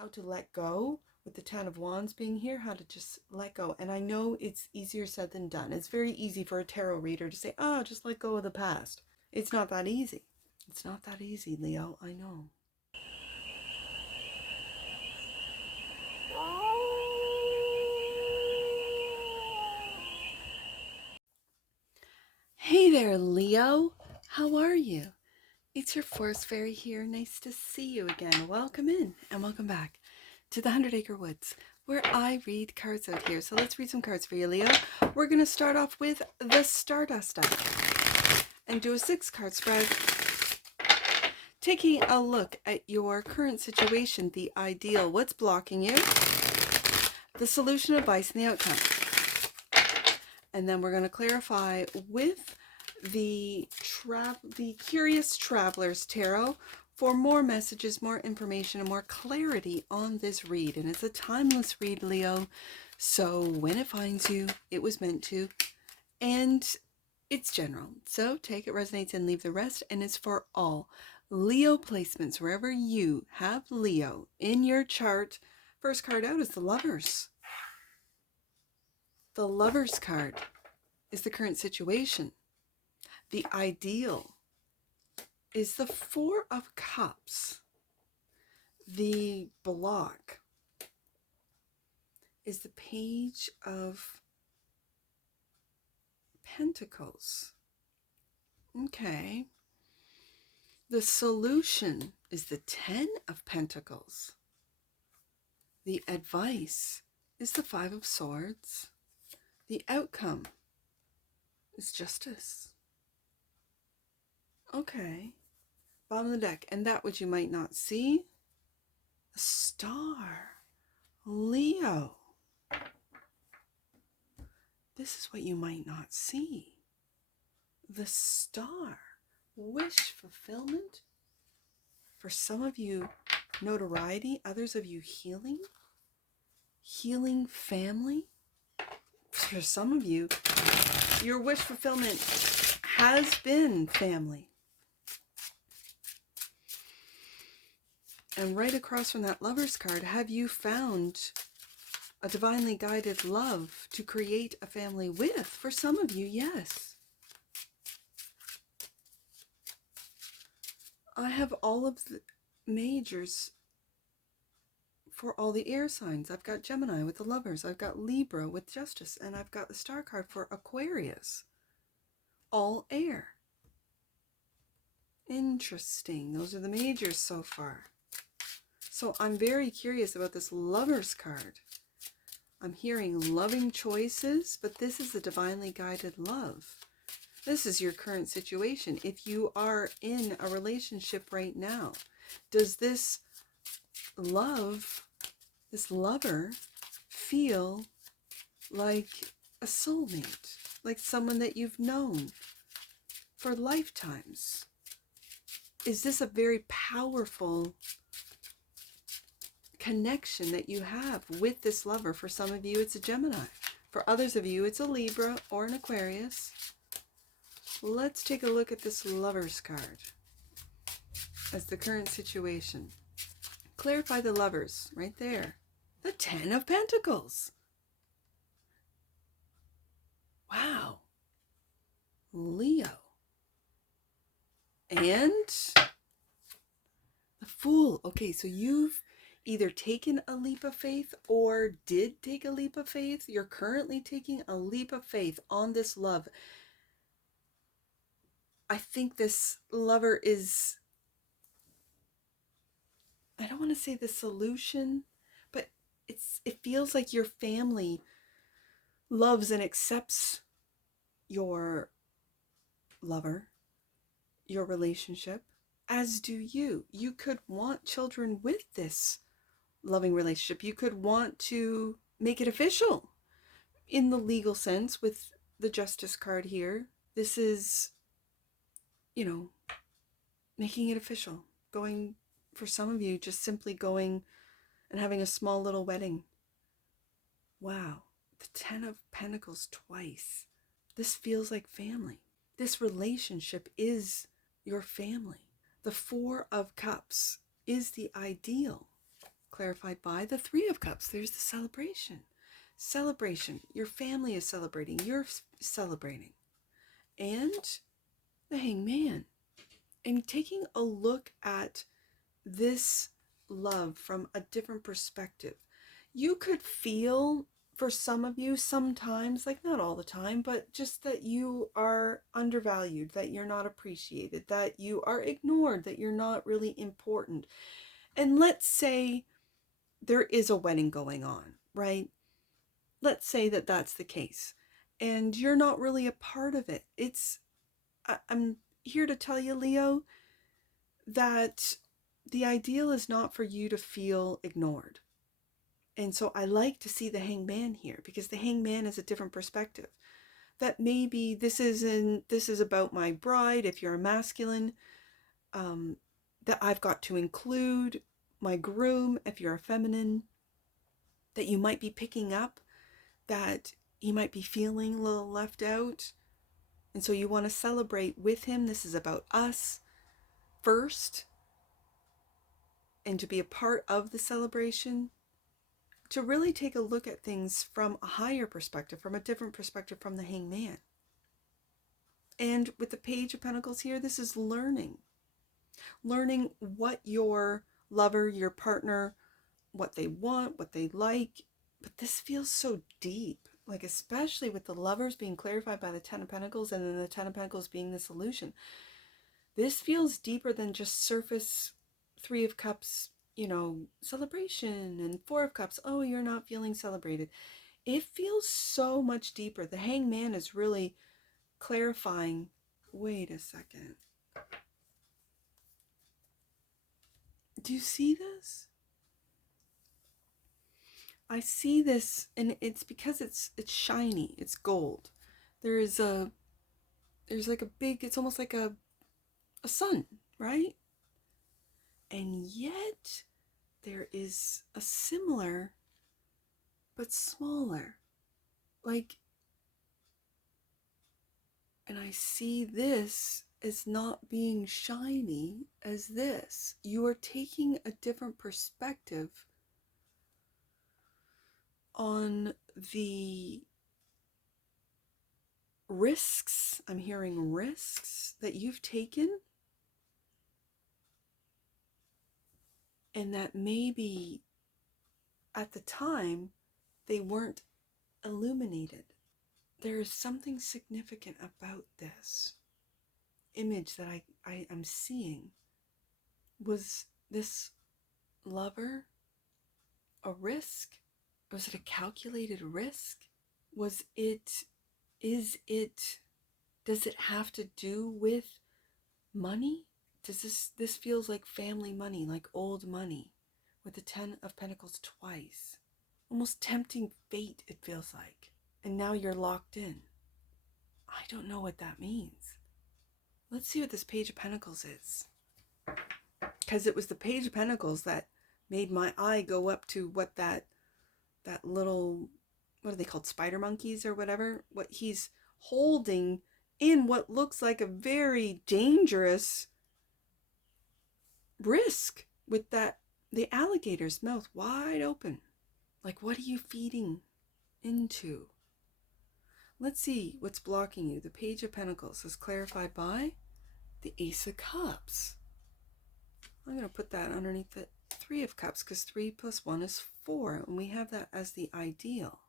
how to let go with the Ten of Wands being here, how to just let go. And I know it's easier said than done. It's very easy for a tarot reader to say, oh, just let go of the past. It's not that easy. It's not that easy, Leo. I know. Hey there, Leo. How are you? It's your forest fairy here. Nice to see you again. Welcome in and welcome back to the 100 Acre Woods, where I read cards out here. So let's read some cards for you, Leo. We're going to start off with the Stardust deck and do a 6-card spread, taking a look at your current situation, the ideal, what's blocking you, the solution, advice, and the outcome. And then we're going to clarify with the Curious Travelers Tarot for more messages, more information, and more clarity on this read. And it's a timeless read, Leo. So when it finds you, it was meant to. And it's general. So take it, resonates, and leave the rest. And it's for all Leo placements, wherever you have Leo in your chart. First card out is the Lovers. The Lovers card is the current situation. The ideal is the Four of Cups. The block is the Page of Pentacles. Okay. The solution is the Ten of Pentacles. The advice is the Five of Swords. The outcome is Justice. Okay. Bottom of the deck. And that which you might not see, a star. Leo. This is what you might not see. The star. Wish fulfillment. For some of you, notoriety. Others of you, healing. Healing family. For some of you, your wish fulfillment has been family. And right across from that Lover's card, have you found a divinely guided love to create a family with? For some of you, yes. I have all of the majors for all the air signs. I've got Gemini with the Lovers. I've got Libra with Justice. And I've got the star card for Aquarius. All air. Interesting. Those are the majors so far. So I'm very curious about this Lovers card. I'm hearing loving choices, but this is a divinely guided love. This is your current situation. If you are in a relationship right now, does this love, this lover, feel like a soulmate, like someone that you've known for lifetimes? Is this a very powerful connection that you have with this lover? For some of you, it's a Gemini. For others of you, it's a Libra or an Aquarius. Let's take a look at this Lovers card as the current situation. Clarify the Lovers right there. The Ten of Pentacles. Wow. Leo. And the Fool. Okay, so you've either taken a leap of faith or did take a leap of faith. You're currently taking a leap of faith on this love. I think this lover is, I don't want to say the solution, but it feels like your family loves and accepts your lover, your relationship, as do you. You could want children with this loving relationship. You could want to make it official in the legal sense with the Justice card here. This is, you know, making it official. Going, for some of you, just simply going and having a small little wedding. Wow. The Ten of Pentacles twice. This feels like family. This relationship is your family. The Four of Cups is the ideal. clarified by the Three of Cups. There's the celebration. Celebration. Your family is celebrating. You're celebrating. And the Hangman. And taking a look at this love from a different perspective. You could feel, for some of you, sometimes, like not all the time, but just that you are undervalued, that you're not appreciated, that you are ignored, that you're not really important. And let's say there is a wedding going on, right? Let's say that that's the case, and you're not really a part of it. I'm here to tell you, Leo, that the ideal is not for you to feel ignored. And so I like to see the Hangman here, because the Hangman is a different perspective. That maybe this is about my bride, if you're a masculine, that I've got to include my groom, if you're a feminine, that you might be picking up that he might be feeling a little left out. And so you want to celebrate with him. This is about us first, and to be a part of the celebration, to really take a look at things from a higher perspective, from a different perspective from the Hangman. And with the Page of Pentacles here, this is learning what your lover, your partner, what they want, what they like. But this feels so deep, like especially with the Lovers being clarified by the Ten of Pentacles, and then the Ten of Pentacles being the solution. This feels deeper than just surface Three of Cups, celebration, and Four of Cups. Oh, you're not feeling celebrated. It feels so much deeper. The Hangman is really clarifying. Wait a second. Do you see this? I see this, and it's because it's shiny. It's gold. There's like a big, it's almost like a sun, right? And yet there is a similar but smaller, like, and I see this as not being shiny as this. You are taking a different perspective on the risks. I'm hearing risks that you've taken, and that maybe at the time they weren't illuminated. There is something significant about this image that I'm seeing. Was this lover a risk? Was it a calculated risk? Does it have to do with money? This feels like family money, like old money, with the Ten of Pentacles twice. Almost tempting fate, it feels like. And now you're locked in. I don't know what that means. Let's see what this Page of Pentacles is. Because it was the Page of Pentacles that made my eye go up to what that little, what are they called, spider monkeys or whatever? What he's holding in what looks like a very dangerous risk, with the alligator's mouth wide open. Like, what are you feeding into? Let's see what's blocking you. The Page of Pentacles is clarified by the Ace of Cups. I'm going to put that underneath the Three of Cups, because 3 + 1 is 4, and we have that as the ideal.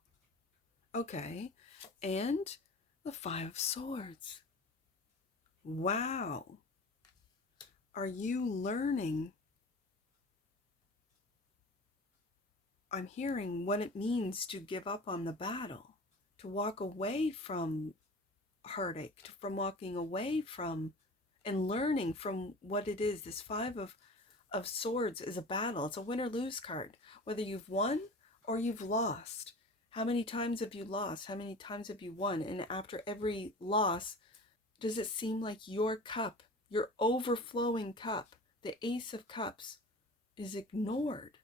Okay, and the Five of Swords. Wow. Are you learning? I'm hearing what it means to give up on the battle, to walk away from heartache, from walking away from and learning from what it is. This Five of Swords is a battle. It's a win or lose card. Whether you've won or you've lost. How many times have you lost? How many times have you won? And after every loss, does it seem like your cup, your overflowing cup, the Ace of Cups, is ignored?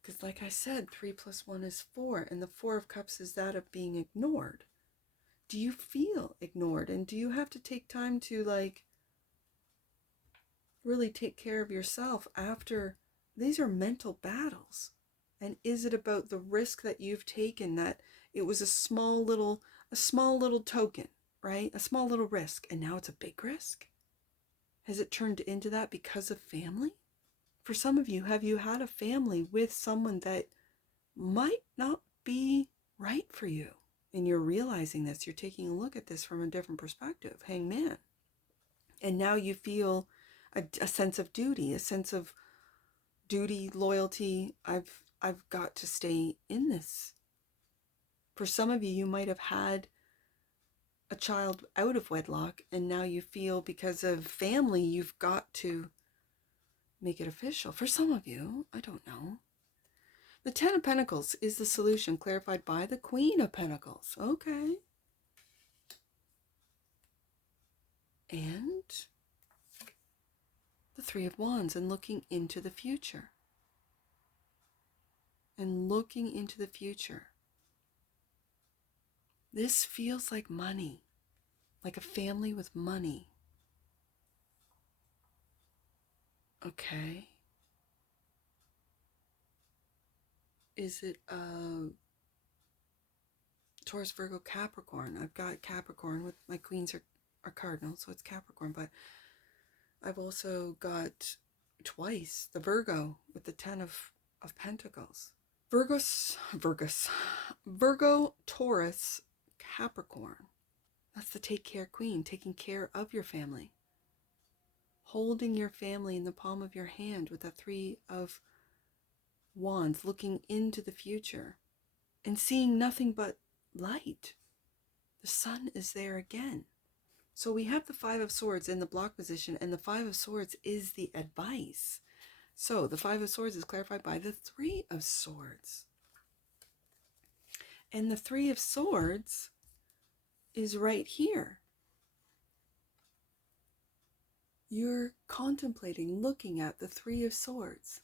Because like I said, 3 + 1 is 4, and the Four of Cups is that of being ignored. Do you feel ignored? And do you have to take time to, like, really take care of yourself after These are mental battles. And is it about the risk that you've taken, that it was a small little token, right? A small little risk, and now it's a big risk? Has it turned into that because of family? For some of you, have you had a family with someone that might not be right for you? And you're realizing this, you're taking a look at this from a different perspective, hangman. And now you feel a sense of duty, loyalty. I've got to stay in this. For some of you, you might have had a child out of wedlock, and now you feel because of family, you've got to make it official. For some of you, I don't know. The Ten of Pentacles is the solution, clarified by the Queen of Pentacles. Okay. And the Three of Wands, and looking into the future. And looking into the future. This feels like money, like a family with money. Okay. Is it Taurus, Virgo, Capricorn? I've got Capricorn with my queens are cardinal, so it's Capricorn, but I've also got twice the Virgo with the Ten of Pentacles. Virgo, Taurus, Capricorn. That's the take care queen, taking care of your family. Holding your family in the palm of your hand with the Three of Wands, looking into the future and seeing nothing but light. The sun is there again. So we have the Five of Swords in the block position, and the Five of Swords is the advice. So the Five of Swords is clarified by the Three of Swords. And the Three of Swords is right here. You're contemplating, looking at the Three of Swords.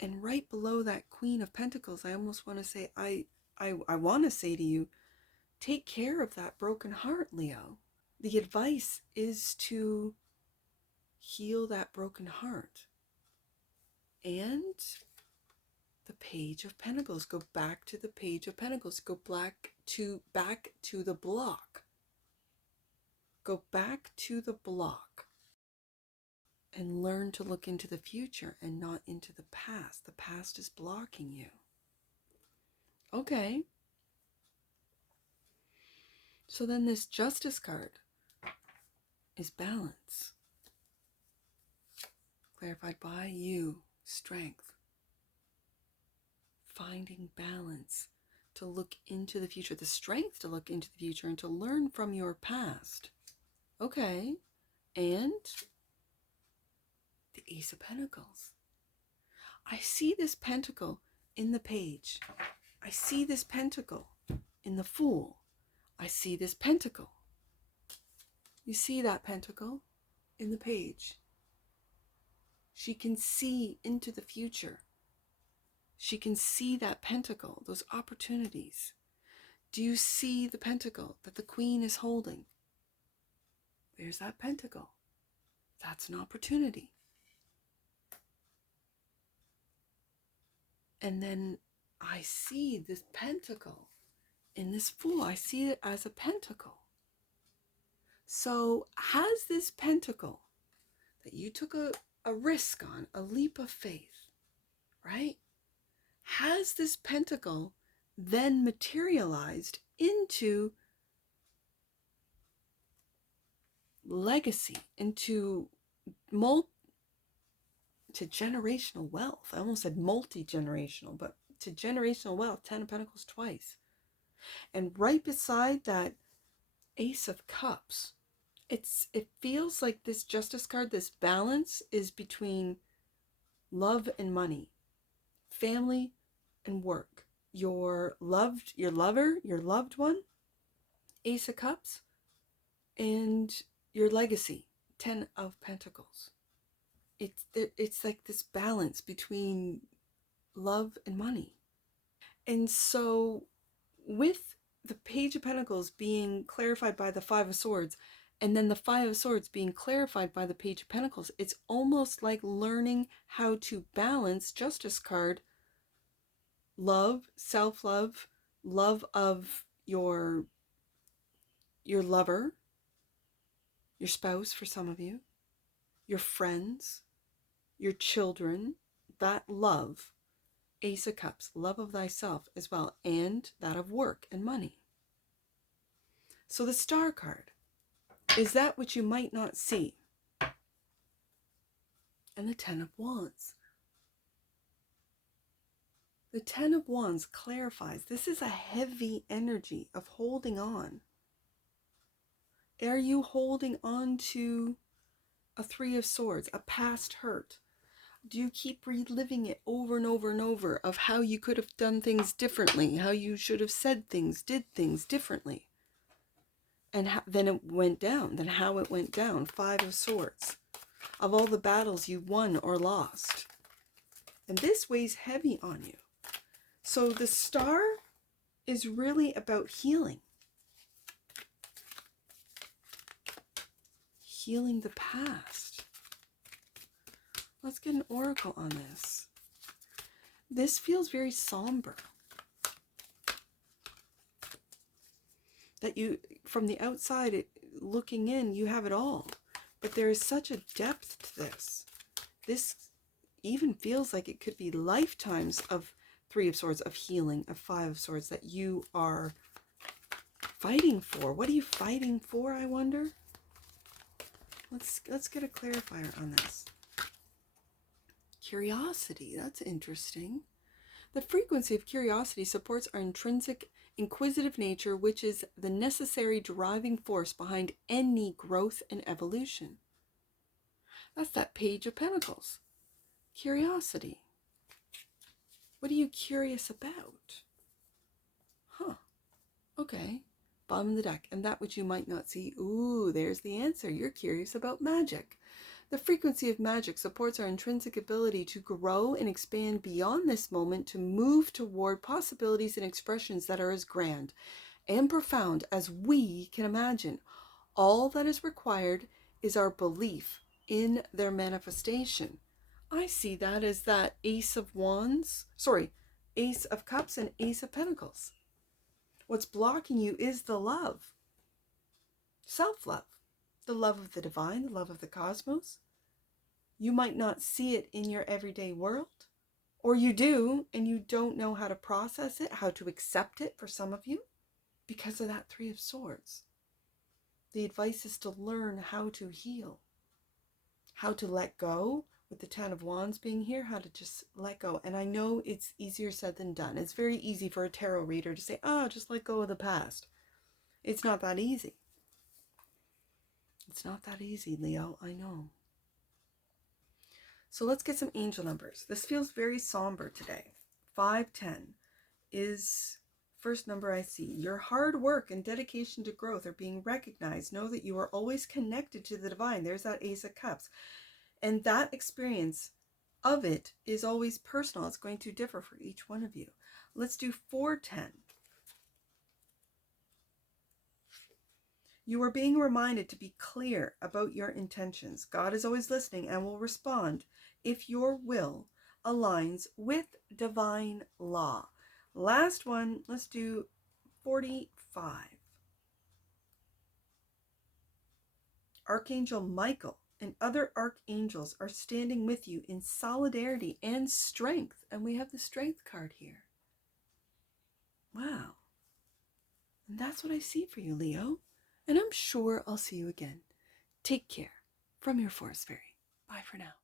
And right below that Queen of Pentacles, I almost want to say, I want to say to you, take care of that broken heart, Leo. The advice is to heal that broken heart. And the Page of Pentacles. Go back to the Page of Pentacles. Go back to the block. Go back to the block. And learn to look into the future and not into the past. The past is blocking you. Okay. So then this Justice card is balance. Clarified by you, strength. Finding balance to look into the future. The strength to look into the future and to learn from your past. Okay. And the Ace of Pentacles. I see this pentacle in the Page. I see this pentacle in the Fool. I see this pentacle. You see that pentacle in the Page. She can see into the future. She can see that pentacle, those opportunities. Do you see the pentacle that the Queen is holding? There's that pentacle. That's an opportunity. And then I see this pentacle in this Fool. I see it as a pentacle. So has this pentacle that you took a risk on, a leap of faith, right? Has this pentacle then materialized into legacy, into to generational wealth? I almost said multi-generational, but to generational wealth, Ten of Pentacles twice. And right beside that Ace of Cups, it feels like this Justice card, this balance is between love and money, family and work, your lover, your loved one, Ace of Cups, and your legacy, Ten of Pentacles. It's like this balance between love and money. And so with the Page of Pentacles being clarified by the Five of Swords, and then the Five of Swords being clarified by the Page of Pentacles. It's almost like learning how to balance, Justice card, love, self-love, love of your lover, your spouse for some of you, your friends, your children, that love, Ace of Cups, love of thyself as well, and that of work and money. So the Star card is that which you might not see. And the Ten of Wands. The Ten of Wands clarifies this is a heavy energy of holding on. Are you holding on to a Three of Swords, a past hurt? Do you keep reliving it over and over and over of how you could have done things differently, how you should have said things, did things differently? And then it went down, then how it went down. Five of Swords. Of all the battles you won or lost. And this weighs heavy on you. So the Star is really about healing. Healing the past. Let's get an oracle on this. This feels very somber. That you, from the outside, looking in, you have it all. But there is such a depth to this. This even feels like it could be lifetimes of Three of Swords, of healing, of Five of Swords that you are fighting for. What are you fighting for, I wonder? Let's get a clarifier on this. Curiosity, that's interesting. The frequency of curiosity supports our intrinsic inquisitive nature, which is the necessary driving force behind any growth and evolution. That's that Page of Pentacles. Curiosity. What are you curious about? Huh. Okay. Bottom of the deck. And that which you might not see. Ooh, there's the answer. You're curious about magic. The frequency of magic supports our intrinsic ability to grow and expand beyond this moment, to move toward possibilities and expressions that are as grand and profound as we can imagine. All that is required is our belief in their manifestation. I see that as that Ace of Wands, Ace of Cups and Ace of Pentacles. What's blocking you is the love. Self-love. The love of the divine, the love of the cosmos. You might not see it in your everyday world, or you do, and you don't know how to process it, how to accept it for some of you, because of that Three of Swords. The advice is to learn how to heal, how to let go, with the Ten of Wands being here, how to just let go. And I know it's easier said than done. It's very easy for a tarot reader to say, oh, just let go of the past. It's not that easy. It's not that easy, Leo, I know. So let's get some angel numbers. This feels very somber today. 510 is first number I see. Your hard work and dedication to growth are being recognized. Know that you are always connected to the divine. There's that Ace of Cups. And that experience of it is always personal. It's going to differ for each one of you. Let's do 410. You are being reminded to be clear about your intentions. God is always listening and will respond if your will aligns with divine law. Last one, let's do 45. Archangel Michael and other archangels are standing with you in solidarity and strength. And we have the Strength card here. Wow. And that's what I see for you, Leo. And I'm sure I'll see you again. Take care. From your Forest Fairy. Bye for now.